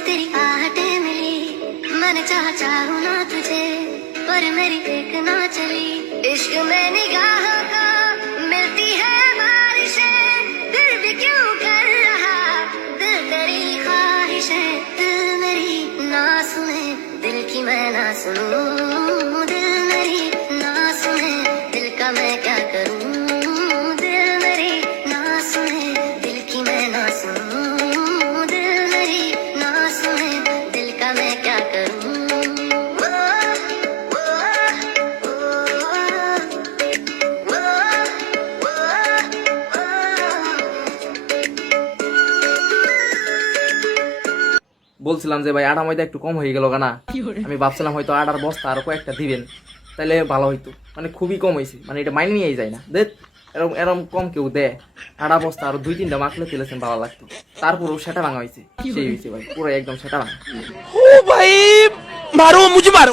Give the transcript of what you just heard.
तेरी आहटे मिली। मन चाह चाहू ना तुझे, पर मेरी एक ना चली। इश्क में निगाहों को मिलती है बारिशें, फिर भी क्यों कर रहा? दिल तेरी ख्वाहिशें, दिल मेरी ना सुने, दिल की मैं ना सुनूं। मैं क्या करूं वो, वो, वो, वो, वो, বলছিলাম যে ভাই আটা ময়দা একটু কম হয়ে গেল না আমি ভাবছিলাম হয়তো আটার বস্তা আরো কয়েকটা দিবেন তাহলে ভালো হইতো মানে খুবই কম হয়েছে মানে এটা মাইনে নিয়েই যায় না দেখ এরকম এরকম কম কেউ দেয় আটা বস্তা আরো দুই তিনটা মাখলে তেলেছেন ভালো লাগতো তারপরও সেটা ভাঙা হয়েছে। সেই হয়েছে ভাই পুরো একদম সেটা ভাঙা। ও ভাই মারো মুঝে মারো।